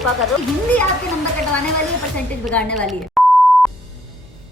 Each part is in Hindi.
धोखा कर रहे हो। हिंदी आपके नंबर कटवाने वाली है, परसेंटेज बिगाड़ने वाली है।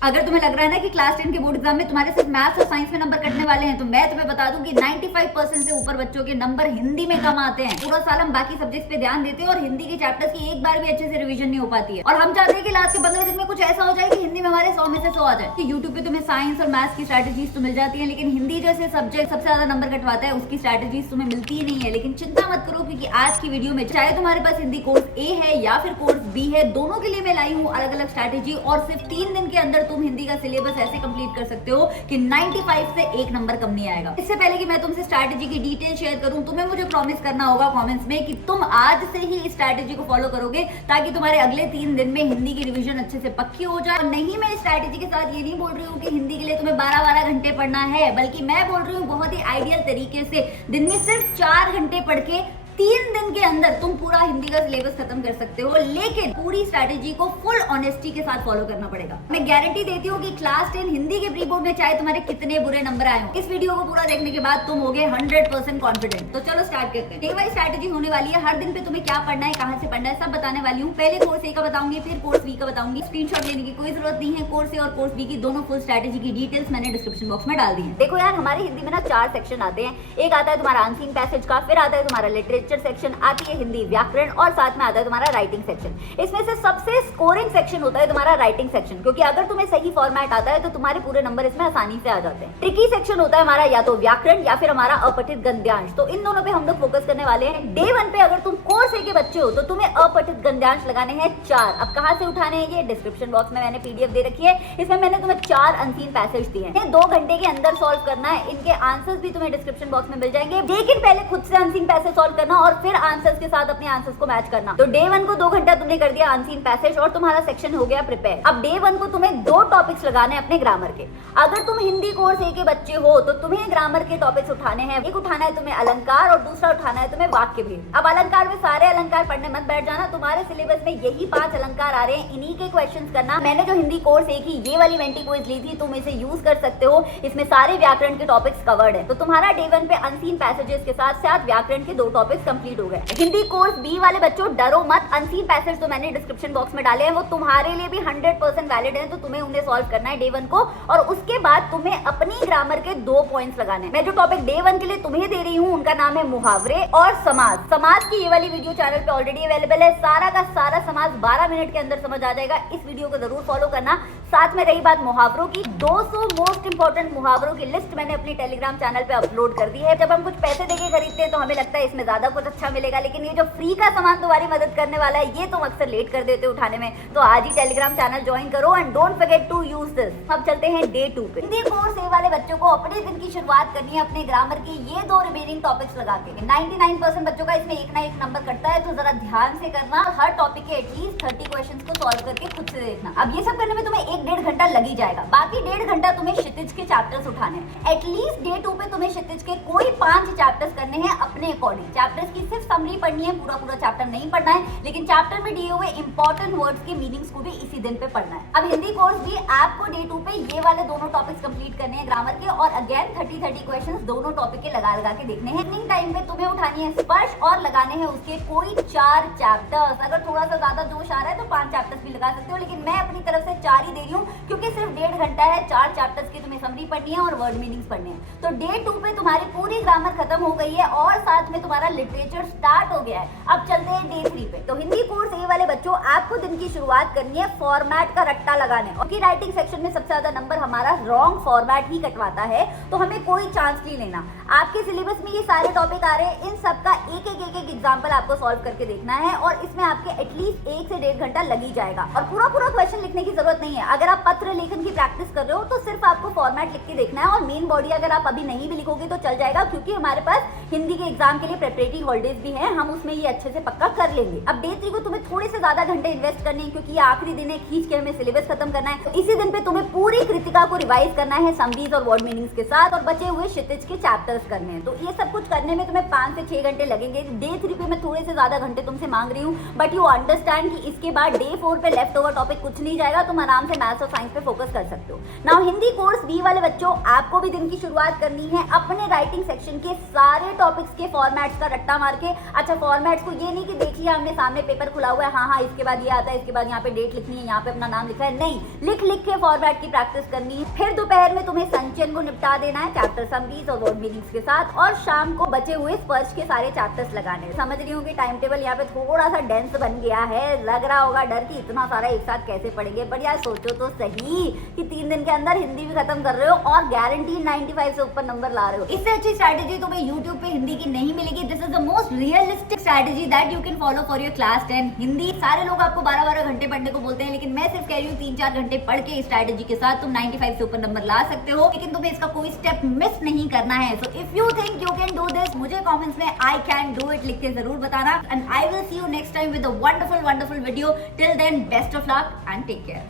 अगर तुम्हें लग रहा है ना कि क्लास 10 के बोर्ड एग्जाम में तुम्हारे सिर्फ मैथ्स और साइंस में नंबर कटने वाले हैं, तो मैं तुम्हें बता दूं कि 95% से ऊपर बच्चों के नंबर हिंदी में कम आते हैं। पूरा साल हम बाकी सब्जेक्ट्स पे ध्यान देते हैं और हिंदी के चैप्टर्स की एक बार भी अच्छे से रिवीजन नहीं हो पाती है। और हम चाहते हैं कि लास्ट के 15 दिन में कुछ ऐसा हो जाए कि हिंदी में हमारे 100 में से 100 आ जाए। कि यूट्यूब पे तुम्हें साइंस और मैथ्स की स्ट्रैटेजीज तो मिल जाती है, लेकिन हिंदी जैसे सब्जेक्ट सबसे ज्यादा नंबर कटवाता है, उसकी स्ट्रैटेजीज तुम्हें मिलती ही नहीं है। लेकिन चिंता मत करो, क्योंकि आज की वीडियो में चाहे तुम्हारे पास हिंदी कोर्स ए है या फिर कोर्स बी है, दोनों के लिए मैं लाई हूँ अलग अलग स्ट्रैटेजी। और सिर्फ 3 दिन के अंदर तुम हिंदी का सिलेबस ऐसे कंप्लीट कर सकते हो कि 95 से एक नंबर कम नहीं आएगा। इससे पहले कि मैं तुमसे स्ट्रैटेजी की डिटेल शेयर करूं, तुम्हें मुझे प्रॉमिस करना होगा कमेंट्स में कि तुम आज से ही इस स्ट्रैटेजी को फॉलो करोगे, ताकि तुम्हारे अगले 3 दिन में हिंदी की रिवीजन अच्छे से पक्की हो जाए। और नहीं, मैं इस स्ट्रैटेजी के साथ ये नहीं बोल रही हूँ कि हिंदी के लिए तुम्हें 12-12 घंटे पढ़ना है, बल्कि मैं बोल रही हूँ बहुत ही आइडियल तरीके से दिन में सिर्फ 4 घंटे पढ़ के 3 दिन के अंदर तुम पूरा हिंदी का सिलेबस खत्म कर सकते हो। लेकिन पूरी स्ट्रैटेजी को फुल ऑनेस्टी के साथ फॉलो करना पड़ेगा। मैं गारंटी देती हूँ कि क्लास 10 हिंदी के प्री बोर्ड में चाहे तुम्हारे कितने बुरे नंबर आए हो, इस वीडियो को पूरा देखने के बाद तुम होगे 100% कॉन्फिडेंट। तो चलो स्टार्ट करते हैं। एक स्ट्रैटेजी होने वाली है, हर दिन पे तुम्हें क्या पढ़ना है, कहाँ से पढ़ना है, सब बताने वाली हूँ। पहले कोर्स ए का बताऊंगी, फिर कोर्स बी का बताऊंगी। स्क्रीनशॉट लेने की कोई जरूरत नहीं है। कोर्स ए और कोर्स बी की दोनों फुल स्ट्रैटेजी की डिटेल्स मैंने डिस्क्रिप्शन बॉक्स में डाल दी है। देखो यार, हमारे हिंदी में ना 4 सेक्शन आते हैं। एक आता है तुम्हारा अनसीन पैसेज का, फिर आता है तुम्हारा लिटरेचर सेक्शन, आती है हिंदी व्याकरण, और साथ में आता है तुम्हारा राइटिंग सेक्शन। इसमें से सबसे स्कोरिंग सेक्शन होता है तुम्हारा राइटिंग सेक्शन, क्योंकि अगर तुम्हें सही फॉर्मेट आता है तो तुम्हारे पूरे नंबर इसमें आसानी से आ जाते हैं। ट्रिकी सेक्शन होता है हमारा या तो व्याकरण या फिर हमारा अपठित गद्यांश। तो इन दोनों पे हम लोग फोकस करने वाले हैं। डे 1 पे अगर तुम कोर्स ए के बच्चे हो तो तुम्हें अपठित गद्यांश लगाने हैं 4। अब कहां से उठाने हैं, ये डिस्क्रिप्शन बॉक्स में मैंने पीडीएफ दे रखी है। इसमें मैंने तुम्हें 4 अनसीन पैसेज दिए हैं, 2 घंटे के अंदर सॉल्व करना है। इनके आंसर्स भी तुम्हें डिस्क्रिप्शन बॉक्स में मिल जाएंगे, लेकिन पहले खुद से अनसीन पैसेज सॉल्व करना और फिर आंसर्स के साथ अपने आंसर्स को मैच करना। तो डे 1 को 2 घंटा तुमने कर दिया अनसीन पैसेज और तुम्हारा सेक्शन हो गया प्रिपेयर। अब डे 1 को तुम्हें 2 टॉपिक्स लगाने हैं अपने ग्रामर के। अगर तुम हिंदी कोर्स ए के बच्चे हो तो तुम्हें ग्रामर के टॉपिक्स उठाने हैं। एक उठाना है तुम्हें अलंकार और दूसरा उठाना है तुम्हें वाक्य भेद। अब अलंकार में सारे अलंकार पढ़ने मत बैठ जाना, तुम्हारे सिलेबस में यही 5 अलंकार आ रहे हैं, इन्हीं के क्वेश्चंस करना। मैंने जो हिंदी कोर्स ए की ये वाली मेंटी क्विज ली थी, तुम इसे यूज कर सकते हो। इसमें सारे व्याकरण के टॉपिक्स कवर्ड है। तो तुम्हारा डे 1 पे अनसीन पैसेजेस के साथ साथ व्याकरण के 2 टॉपिक्स कंप्लीट हो गए। हिंदी कोर्स बी वाले बच्चों डरो मत, अनसीन पैसेज तो मैंने डिस्क्रिप्शन बॉक्स में डाले हैं, वो तुम्हारे लिए भी 100% वैलिड है। तो तुम्हें उन्हें सॉल्व करना है डे 1 को, और उसके बाद तुम्हें अपनी ग्रामर के 2 पॉइंट्स लगाने हैं। मैं जो टॉपिक डे 1 के लिए तुम्हें दे रही हूँ उनका नाम है मुहावरे और समाज। समाज की ये वाली वीडियो चैनल पे ऑलरेडी अवेलेबल है। सारा का सारा समाज 12 मिनट के अंदर समझ आ जाएगा। इस वीडियो को जरूर फॉलो करना। साथ में रही बात मुहावरों की, 200 मोस्ट इंपोर्टेंट मुहावरों की लिस्ट मैंने अपनी टेलीग्राम चैनल पे अपलोड कर दी है। जब हम कुछ पैसे देके खरीदते हैं तो हमें लगता है इसमें ज्यादा कुछ अच्छा मिलेगा, लेकिन ये जो फ्री का सामान तुम्हारी मदद करने वाला है ये तुम अक्सर लेट कर देते हो उठाने में। तो आज ही टेलीग्राम चैनल ज्वाइन करो and don't forget to use this. अब चलते हैं डे 2 पे। हिंदी कोर्स ए वाले बच्चों को अपने दिन की शुरुआत करनी है अपने ग्रामर की ये 2 रिमेनिंग टॉपिक्स लगा के। 99% बच्चों का इसमें एक ना एक नंबर कटता है, तो जरा ध्यान से करना। हर टॉपिक के एटलीस्ट 30 क्वेश्चंस को सॉल्व करके खुद से देखना। अब ये सब करने में तुम्हें 1-1.5 घंटा लग ही जाएगा। बाकी 1.5 घंटा तुम्हें क्षितिज के चैप्टर्स उठाने हैं। एटलीस्ट डे 2 पे तुम्हें क्षितिज के कोई 5 चैप्टर्स करने हैं अपने अकॉर्डिंग। चैप्टर्स की सिर्फ समरी पढ़नी है, पूरा चैप्टर नहीं पढ़ना है, लेकिन चैप्टर में दिए हुए इंपॉर्टेंट वर्ड्स के मीनिंग्स को भी इसी दिन पे पढ़ना है। अब हिंदी कोर्स भी आपको डे 2 पे ये वाले दोनों टॉपिक्स कंप्लीट करने हैं ग्रामर के, और अगेन 30 क्वेश्चंस दोनों टॉपिक के लगा के देखने हैं। इवनिंग टाइम पे तुम्हें उठानी है स्पर्श और लगाने हैं उसके कोई 4 चैप्टर्स। अगर थोड़ा सा ज्यादा जोश आ रहा है तो 5 चैप्टर्स भी लगा सकते हो, लेकिन मैं अपनी तरफ से 4 ही दे रही हूँ, क्योंकि सिर्फ 1.5 घंटा है। 4 चैप्टर्स की तुम्हें समरी पढ़नी है और वर्ड मीनिंग्स पढ़ने हैं। तो डे 2 पे तुम्हारी पूरी ग्रामर खत्म हो गई है और साथ में तुम्हारा लिटरेचर स्टार्ट हो गया है। अब चलते हैं डे 3 पे। तो हिंदी कोर्स ए वाले बच्चों, आपको दिन की शुरुआत करनी है फॉर्मेट का रट्टा लगाने। और की राइटिंग सेक्शन में सबसे ज्यादा नंबर हमारा रॉन्ग फॉर्मेट ही कटवाता है, तो हमें कोई चांस नहीं लेना। आपके सिलेबस में ये सारे टॉपिक आ रहे हैं, इन सब का एक एग्जाम्पल आपको सॉल्व करके देखना है, और इसमें आपके एटलीस्ट 1 से 1.5 घंटा लग ही जाएगा। और पूरा क्वेश्चन लिखने की जरूरत नहीं है। अगर आप पत्र लेखन की प्रैक्टिस कर रहे हो तो सिर्फ आपको फॉर्मेट लिख के देखना है, और मेन बॉडी अगर आप अभी नहीं भी लिखोगे तो चल जाएगा, क्योंकि हमारे पास हिंदी के एग्जाम के लिए प्रिपरेटरी हॉलिडेज भी हैं, हम उसमें ये अच्छे से पक्का कर लेंगे। अब डे 3 को तुम्हें थोड़े से ज्यादा घंटे इन्वेस्ट करने हैं, क्योंकि ये आखिरी दिन है, खींच के हमें सिलेबस खत्म करना है। तो इसी दिन पे तुम्हें पूरी कृतिका को रिवाइज करना है समरीज और वर्ड मीनिंग्स के साथ, और बचे हुए क्षितिज के चैप्टर्स करने हैं। तो ये सब कुछ करने में तुम्हें 5 से 6 घंटे लगेंगे। डे 3 पे मैं थोड़े से ज्यादा घंटे तुमसे मांग रही हूँ, बट यू अंडरस्टैंड कि इसके बाद डे 4 पे लेफ्ट ओवर टॉपिक कुछ नहीं जाएगा, तुम आराम से मैथ्स और साइंस पे फोकस कर सकते हो। नाउ हिंदी कोर्स बी वाले बच्चों, आपको भी दिन की शुरुआत करनी है अपने राइटिंग सेक्शन के सारे टॉपिक्स के फॉर्मेट्स का रट्टा मार के। अच्छा, फॉर्मेट्स को ये नहीं कि देख लिया हमने सामने पेपर खुला हुआ है, हाँ इसके बाद ये आता है, इसके बाद यहाँ पे डेट लिखनी है, यहाँ पे अपना नाम लिखना है, नहीं, लिख लिख के फॉर्मेट की प्रैक्टिस करनी है। फिर दोपहर में तुम्हें संचयन को निपटा देना है चैप्टर समरीज और वर्ड मीनिंग्स के साथ, और शाम को बचे हुए स्पर्श के सारे चैप्टर्स लगाने। समझ रही हूँ कि टाइम टेबल यहाँ पे थोड़ा सा डेंस बन गया है, लग रहा होगा डर कि इतना सारा एक साथ कैसे पढ़ेंगे, बट यार सोचो तो सही कि 3 दिन के अंदर हिंदी भी खत्म कर रहे हो और गारंटी 95 से ऊपर नंबर ला रहे हो। इससे अच्छी स्ट्रैटेजी तुम्हें यूट्यूब पे हिंदी की नहीं मिलेगी। This is the most realistic strategy that you can follow for your class 10 Hindi. सारे लोग आपको 12-12 घंटे पढ़ने को बोलते हैं, लेकिन मैं सिर्फ कह रही हूँ 3-4 घंटे पढ़ के इस स्ट्रैटेजी के साथ तुम 95 से ऊपर नंबर ला सकते हो, लेकिन तुम्हें इसका कोई स्टेप मिस नहीं करना है। So if you think you can do this, मुझे कमेंट्स में आई कैन डू इट लिख के जरूर बताना, and I will see you next time with a wonderful video. Till then, best of luck and take care.